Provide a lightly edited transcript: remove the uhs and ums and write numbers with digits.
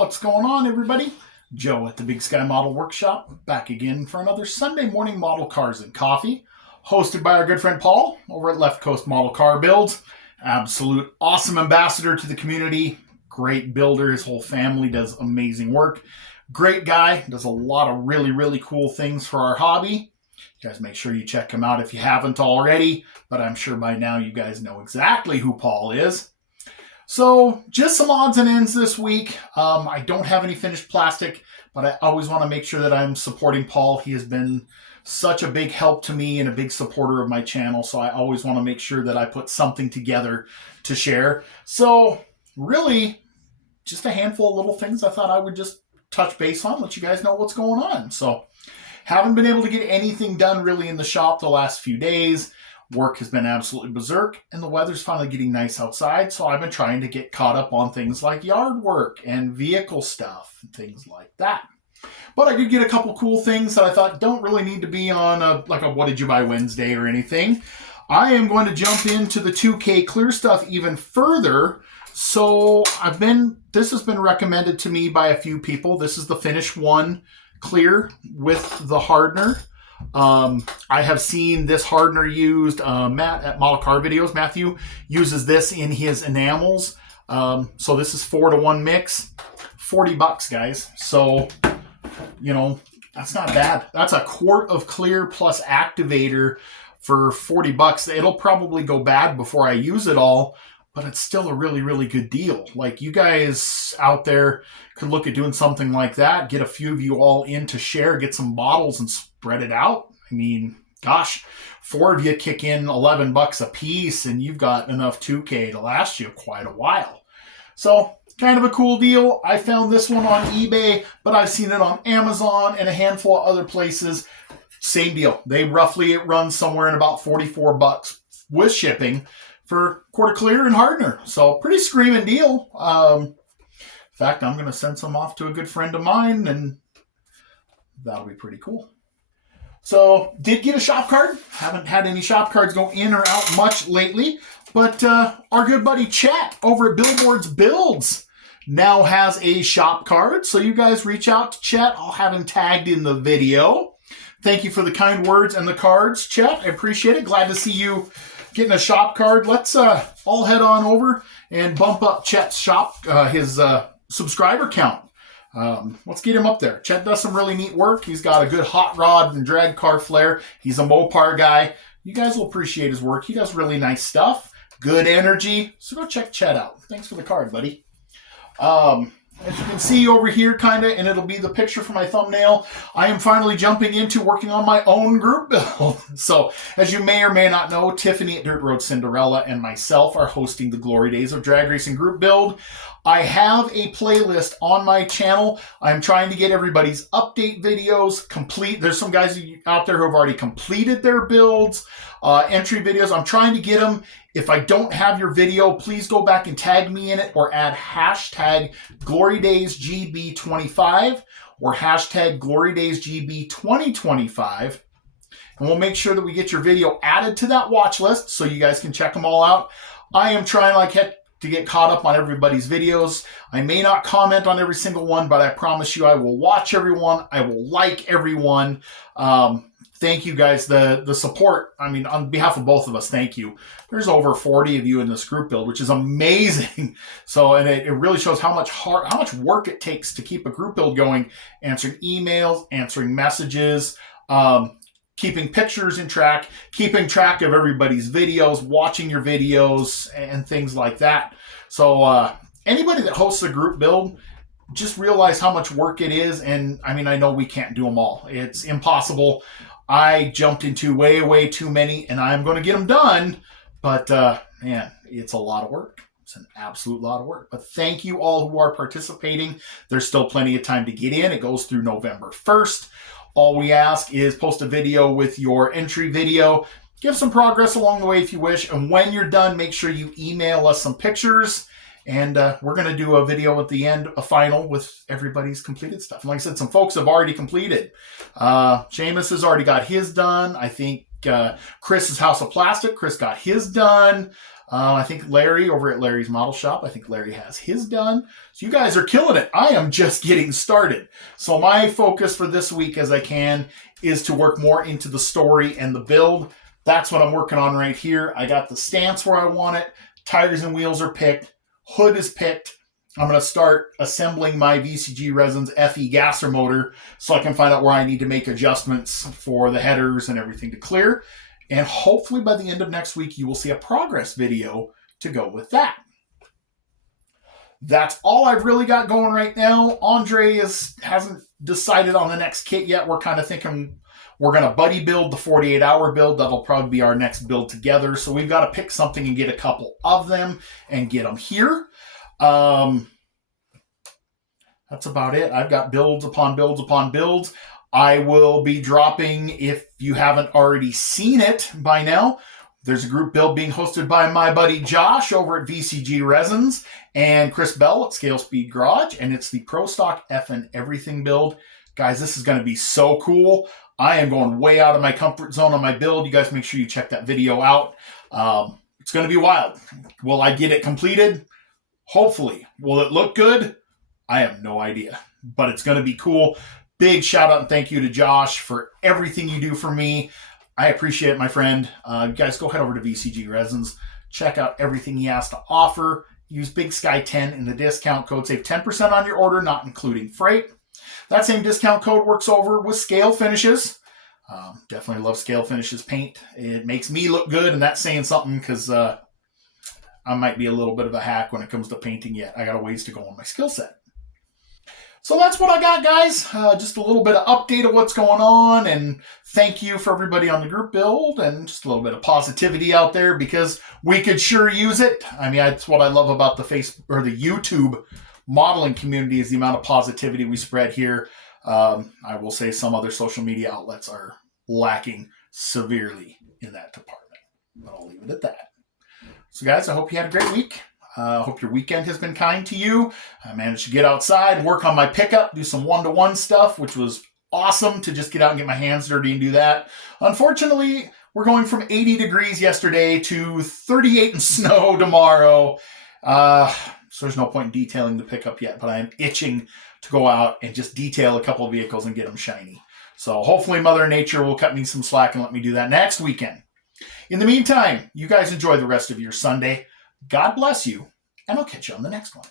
What's going on, everybody? Joe at the Big Sky Model Workshop, back again for another Sunday morning model cars and coffee, hosted by our good friend Paul over at Left Coast Model Car Builds. Absolute awesome ambassador to the community, great builder. His whole family does amazing work. Great guy, does a lot of really cool things for our hobby. You guys make sure you check him out if you haven't already, but I'm sure by now you guys know exactly who Paul is. So just some odds and ends this week. I don't have any finished plastic, but I always want to make sure that I'm supporting Paul. He has been such a big help to me and a big supporter of my channel, so I always want to make sure that I put something together to share. So really, just a handful of little things I thought I would just touch base on, let you guys know what's going on. So haven't been able to get anything done really in the shop the last few days. Work has been absolutely berserk, and the weather's finally getting nice outside, so I've been trying to get caught up on things like yard work and vehicle stuff and things like that. But I did get a couple cool things that I thought don't really need to be on a What Did You Buy Wednesday or anything. I am going to jump into the 2K clear stuff even further. So this has been recommended to me by a few people. This is the Finish 1 clear with the hardener. I have seen this hardener used. Matt at Model Car Videos, Matthew, uses this in his enamels. So this is 4-to-1 mix, $40, guys. So, you know, that's not bad. That's a quart of clear plus activator for $40. It'll probably go bad before I use it all, but it's still a really good deal. Like, you guys out there could look at doing something like that, get a few of you all in to share, get some bottles and spread it out. I mean, gosh, 4 of you kick in $11 a piece and you've got enough 2K to last you quite a while. So kind of a cool deal. I found this one on eBay, but I've seen it on Amazon and a handful of other places. Same deal. It runs somewhere in about $44 with shipping for quarter clear and hardener. So pretty screaming deal. In fact, I'm going to send some off to a good friend of mine, and that'll be pretty cool. So did get a shop card. Haven't had any shop cards go in or out much lately, but our good buddy Chet over at Billboards Builds now has a shop card. So you guys reach out to Chet. I'll have him tagged in the video. Thank you for the kind words and the cards, Chet. I appreciate it. Glad to see you getting a shop card. Let's all head on over and bump up Chet's shop, his subscriber count. Let's get him up there. Chet does some really neat work. He's got a good hot rod and drag car flair. He's a Mopar guy. You guys will appreciate his work. He does really nice stuff. Good energy. So go check Chet out. Thanks for the card, buddy. As you can see over here, and it'll be the picture for my thumbnail, I am finally jumping into working on my own group build. So, as you may or may not know, Tiffany at Dirt Road Cinderella and myself are hosting the Glory Days of Drag Racing group build. I have a playlist on my channel. I'm trying to get everybody's update videos complete. There's some guys out there who have already completed their builds, entry videos. I'm trying to get them. If I don't have your video, please go back and tag me in it or add hashtag GloryDaysGB25 or hashtag GloryDaysGB2025. And we'll make sure that we get your video added to that watch list so you guys can check them all out. I am trying like heck to get caught up on everybody's videos. I may not comment on every single one, but I promise you I will watch everyone. I will like everyone. Thank you guys, the support. I mean, on behalf of both of us, thank you. There's over 40 of you in this group build, which is amazing. So, and it really shows how much work it takes to keep a group build going, answering emails, answering messages, keeping pictures in track, keeping track of everybody's videos, watching your videos, and things like that. So anybody that hosts a group build, just realize how much work it is. And I mean, I know we can't do them all. It's impossible. I jumped into way too many, and I'm going to get them done. But man, it's a lot of work. It's an absolute lot of work. But thank you all who are participating. There's still plenty of time to get in. It goes through November 1st. All we ask is post a video with your entry video. Give some progress along the way if you wish. And when you're done, make sure you email us some pictures. And we're going to do a video at the end, a final with everybody's completed stuff. And like I said, some folks have already completed. Seamus has already got his done. I think Chris's House of Plastic, Chris got his done. I think Larry over at Larry's Model Shop, I think Larry has his done. So you guys are killing it. I am just getting started. So my focus for this week, as I can, is to work more into the story and the build. That's what I'm working on right here. I got the stance where I want it. Tires and wheels are picked. Hood is picked. I'm going to start assembling my VCG Resins FE gasser motor so I can find out where I need to make adjustments for the headers and everything to clear. And hopefully by the end of next week, you will see a progress video to go with that. That's all I've really got going right now. Andre hasn't decided on the next kit yet. We're kind of thinking we're going to buddy build the 48-hour build. That'll probably be our next build together. So we've got to pick something and get a couple of them and get them here. That's about it. I've got builds upon builds upon builds. I will be dropping, if you haven't already seen it by now, there's a group build being hosted by my buddy Josh over at VCG Resins and Chris Bell at Scale Speed Garage, and it's the Pro Stock Effin' Everything build. Guys, this is going to be so cool. I am going way out of my comfort zone on my build. You guys make sure you check that video out. It's going to be wild. Will I get it completed? Hopefully. Will it look good? I have no idea, but it's going to be cool. Big shout out and thank you to Josh for everything you do for me. I appreciate it, my friend. You guys go head over to VCG Resins. Check out everything he has to offer. Use Big Sky 10 in the discount code. Save 10% on your order, not including freight. That same discount code works over with Scale Finishes. Definitely love Scale Finishes paint. It makes me look good, and that's saying something because I might be a little bit of a hack when it comes to painting yet. I got a ways to go on my skill set. So that's what I got, guys. Just a little bit of update of what's going on, and thank you for everybody on the group build, and just a little bit of positivity out there because we could sure use it. I mean, that's what I love about the the YouTube modeling community is the amount of positivity we spread here. I will say some other social media outlets are lacking severely in that department, but I'll leave it at that. So, guys, I hope you had a great week. I hope your weekend has been kind to you. I managed to get outside, work on my pickup, do some one-to-one stuff, which was awesome to just get out and get my hands dirty and do that. Unfortunately, we're going from 80 degrees yesterday to 38 and snow tomorrow. So there's no point in detailing the pickup yet, but I am itching to go out and just detail a couple of vehicles and get them shiny. So hopefully Mother Nature will cut me some slack and let me do that next weekend. In the meantime, you guys enjoy the rest of your Sunday. God bless you, and I'll catch you on the next one.